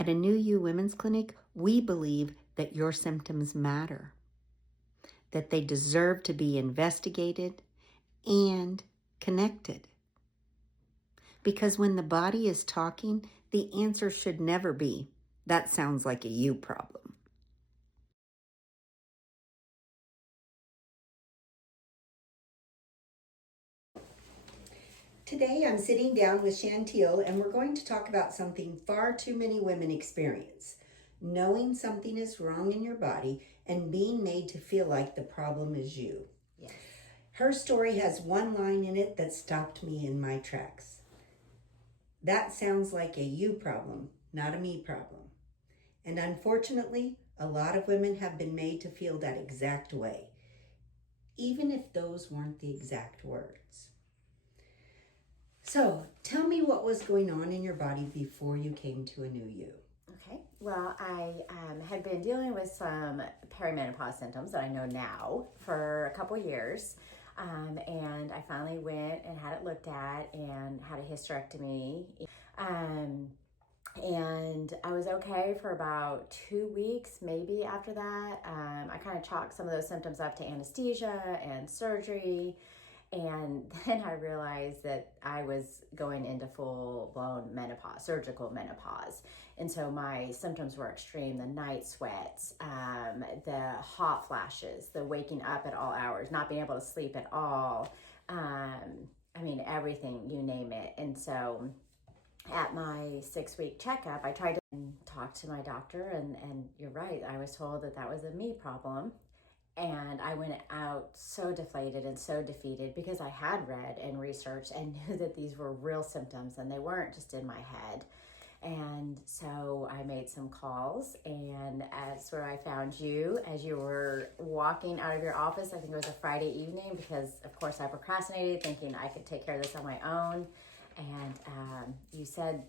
At a New You Women's Clinic, we believe that your symptoms matter, that they deserve to be investigated and connected. Because when the body is talking, the answer should never be, that sounds like a you problem. Today I'm sitting down with Chantelle and we're going to talk about something far too many women experience. Knowing something is wrong in your body and being made to feel like the problem is you. Yes. Her story has one line in it that stopped me in my tracks. That sounds like a you problem, not a me problem. And unfortunately, a lot of women have been made to feel that exact way, even if those weren't the exact words. So, tell me what was going on in your body before you came to a new you. Okay. Well, I had been dealing with some perimenopause symptoms that I know now for a couple years. And I finally went and had it looked at and had a hysterectomy. And I was okay for about 2 weeks, maybe after that. I kind of chalked some of those symptoms up to anesthesia and surgery. And then I realized that I was going into full-blown menopause, surgical menopause. And so my symptoms were extreme: the night sweats, the hot flashes, the waking up at all hours, not being able to sleep at all. I mean, everything, you name it. And so at my 6-week checkup, I tried to talk to my doctor, and you're right, I was told that that was a me problem. And I went out so deflated and so defeated because I had read and researched and knew that these were real symptoms and they weren't just in my head. And so I made some calls, and that's where I found you as you were walking out of your office. I think it was a Friday evening because, of course, I procrastinated thinking I could take care of this on my own. And you said,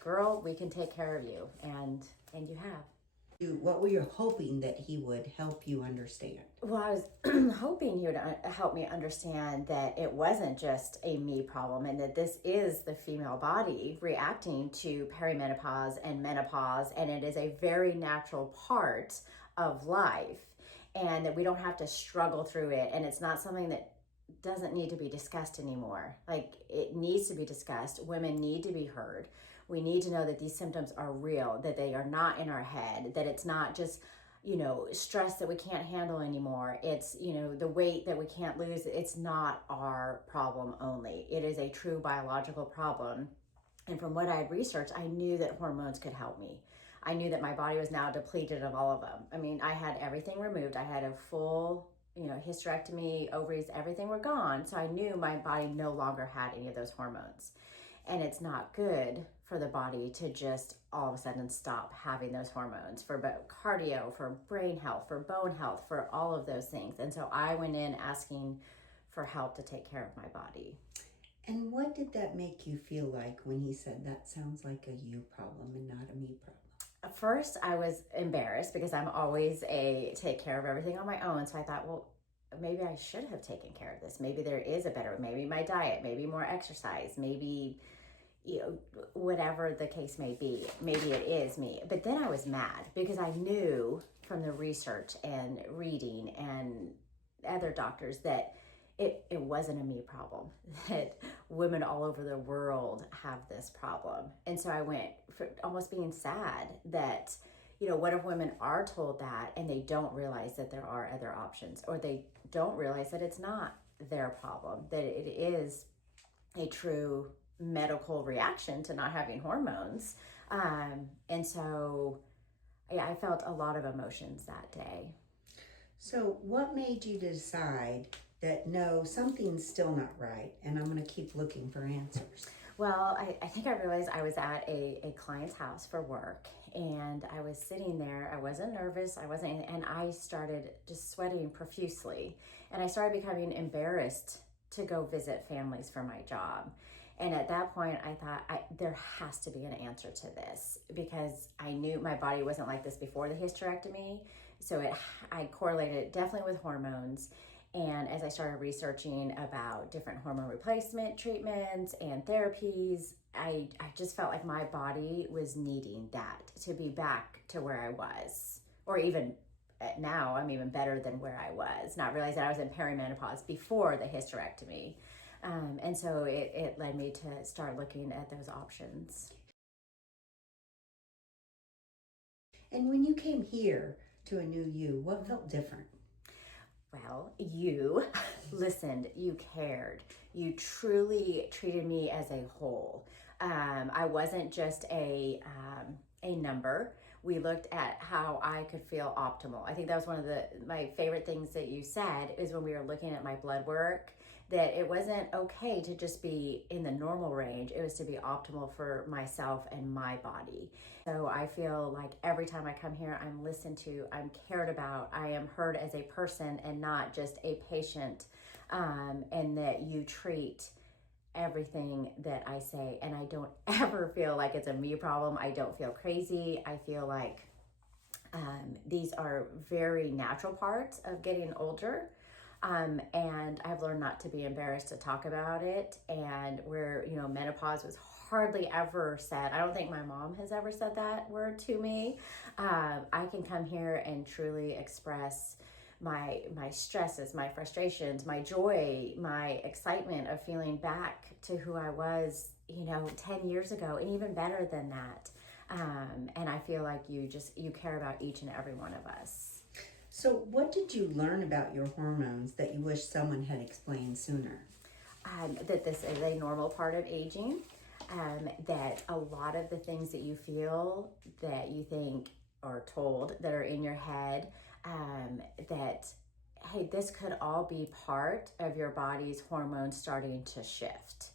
"Girl, we can take care of you," and you have. What were you hoping that he would help you understand? Well, I was hoping he would help me understand that it wasn't just a me problem, and that this is the female body reacting to perimenopause and menopause, and it is a very natural part of life, and that we don't have to struggle through it, and it's not something that doesn't need to be discussed anymore. Like, it needs to be discussed. Women need to be heard. We need to know that these symptoms are real, that they are not in our head, that it's not just, stress that we can't handle anymore. It's, the weight that we can't lose. It's not our problem only. It is a true biological problem. And from what I had researched, I knew that hormones could help me. I knew that my body was now depleted of all of them. I mean, I had everything removed. I had a full, hysterectomy, ovaries, everything were gone. So I knew my body no longer had any of those hormones. And it's not good for the body to just all of a sudden stop having those hormones for both cardio, for brain health, for bone health, for all of those things. And so I went in asking for help to take care of my body. And what did that make you feel like when he said that sounds like a you problem and not a me problem? At first, I was embarrassed because I'm always a take care of everything on my own. So I thought, well, maybe I should have taken care of this. Maybe there is a better, maybe my diet, maybe more exercise, maybe, whatever the case may be, maybe it is me. But then I was mad because I knew from the research and reading and other doctors that it wasn't a me problem, that women all over the world have this problem. And so I went for almost being sad that, what if women are told that and they don't realize that there are other options, or they don't realize that it's not their problem, that it is a true medical reaction to not having hormones. And so I felt a lot of emotions that day. So what made you decide that no, something's still not right and I'm going to keep looking for answers? Well, I think I realized I was at a client's house for work, and I was sitting there. I wasn't nervous. And I started just sweating profusely. And I started becoming embarrassed to go visit families for my job. And at that point, I thought there has to be an answer to this, because I knew my body wasn't like this before the hysterectomy. So I correlated it definitely with hormones. And as I started researching about different hormone replacement treatments and therapies, I just felt like my body was needing that to be back to where I was, or even now I'm even better than where I was, not realizing I was in perimenopause before the hysterectomy. And so it led me to start looking at those options. And when you came here to a new you, what felt different? Well, you listened, you cared, you truly treated me as a whole. I wasn't just a number. We looked at how I could feel optimal. I think that was one of my favorite things that you said is when we were looking at my blood work, that it wasn't okay to just be in the normal range. It was to be optimal for myself and my body. So I feel like every time I come here, I'm listened to, I'm cared about, I am heard as a person and not just a patient, and that you treat everything that I say, and I don't ever feel like it's a me problem. I don't feel crazy. I feel like these are very natural parts of getting older. And I've learned not to be embarrassed to talk about it. And where, menopause was hardly ever said. I don't think my mom has ever said that word to me. I can come here and truly express my stresses, my frustrations, my joy, my excitement of feeling back to who I was, 10 years ago, and even better than that. And I feel like you care about each and every one of us. So what did you learn about your hormones that you wish someone had explained sooner? That this is a normal part of aging, that a lot of the things that you feel, that you think or told, that are in your head, that, hey, this could all be part of your body's hormones starting to shift.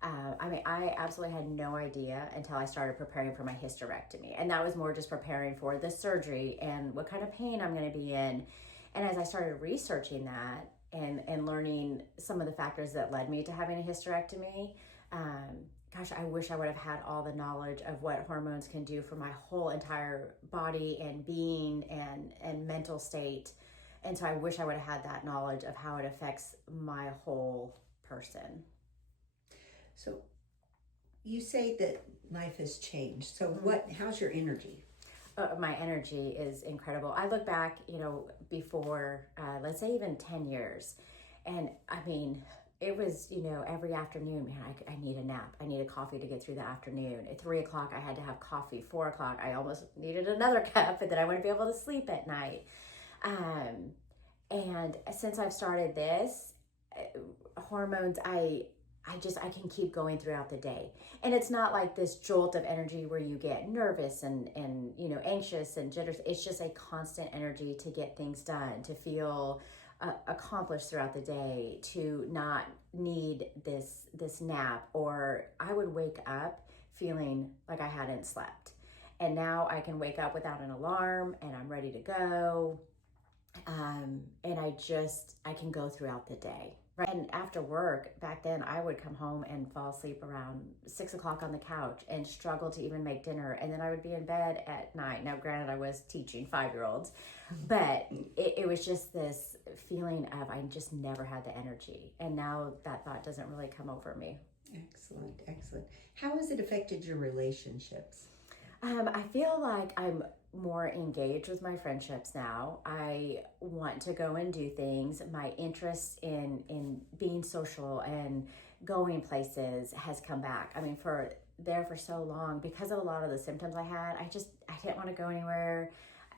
I absolutely had no idea until I started preparing for my hysterectomy. And that was more just preparing for the surgery and what kind of pain I'm going to be in. And as I started researching that and learning some of the factors that led me to having a hysterectomy, I wish I would have had all the knowledge of what hormones can do for my whole entire body and being and mental state. And so I wish I would have had that knowledge of how it affects my whole person. So you say that life has changed. So how's your energy? My energy is incredible. I look back, before, let's say even 10 years. And I mean, it was, every afternoon, man, I need a nap. I need a coffee to get through the afternoon. At 3:00, I had to have coffee. 4:00, I almost needed another cup, and then I wouldn't be able to sleep at night. And since I've started this, hormones, I can keep going throughout the day. And it's not like this jolt of energy where you get nervous and anxious and jitters. It's just a constant energy to get things done, to feel accomplished throughout the day, to not need this nap. Or I would wake up feeling like I hadn't slept. And now I can wake up without an alarm and I'm ready to go. And I can go throughout the day. Right. And after work, back then, I would come home and fall asleep around 6:00 on the couch and struggle to even make dinner. And then I would be in bed at night. Now, granted, I was teaching 5-year-olds, but it was just this feeling of I just never had the energy. And now that thought doesn't really come over me. Excellent, excellent. How has it affected your relationships? I feel like I'm more engaged with my friendships now. I want to go and do things. My interest in being social and going places has come back. I mean, for so long, because of a lot of the symptoms I had, I didn't want to go anywhere.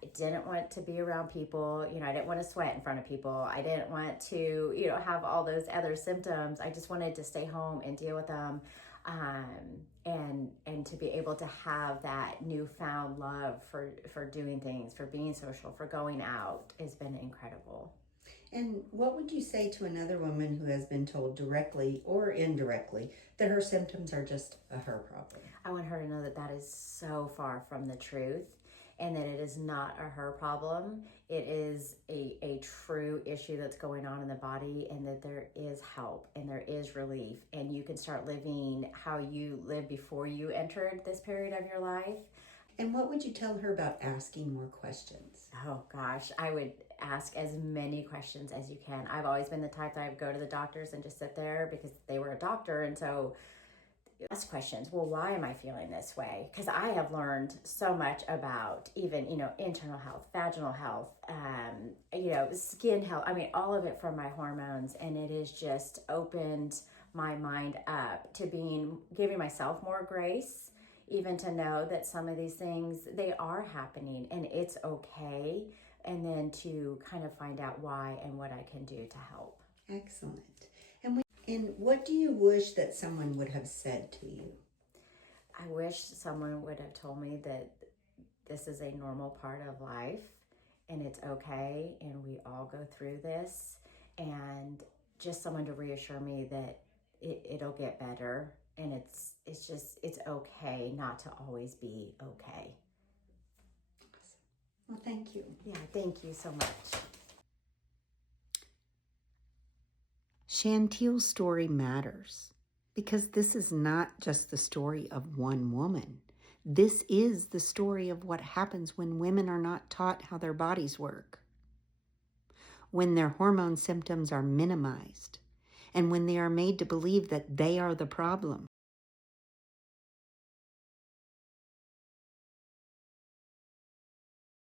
I didn't want to be around people. I didn't want to sweat in front of people. I didn't want to, have all those other symptoms. I just wanted to stay home and deal with them. And to be able to have that newfound love for doing things, for being social, for going out has been incredible. And what would you say to another woman who has been told directly or indirectly that her symptoms are just a her problem? I want her to know that that is so far from the truth, and that it is not a her problem. It is a true issue that's going on in the body, and that there is help and there is relief, and you can start living how you lived before you entered this period of your life. And what would you tell her about asking more questions? Oh gosh, I would ask as many questions as you can. I've always been the type that I would go to the doctors and just sit there because they were a doctor. And so ask questions. Well, why am I feeling this way? Because I have learned so much about even, internal health, vaginal health, skin health. I mean, all of it from my hormones. And it has just opened my mind up to giving myself more grace, even to know that some of these things, they are happening and it's okay. And then to kind of find out why and what I can do to help. Excellent. And what do you wish that someone would have said to you? I wish someone would have told me that this is a normal part of life and it's okay and we all go through this, and just someone to reassure me that it'll get better and it's okay not to always be okay. Awesome. Well, thank you. Yeah, thank you so much. Chantelle's story matters because this is not just the story of one woman. This is the story of what happens when women are not taught how their bodies work, when their hormone symptoms are minimized, and when they are made to believe that they are the problem.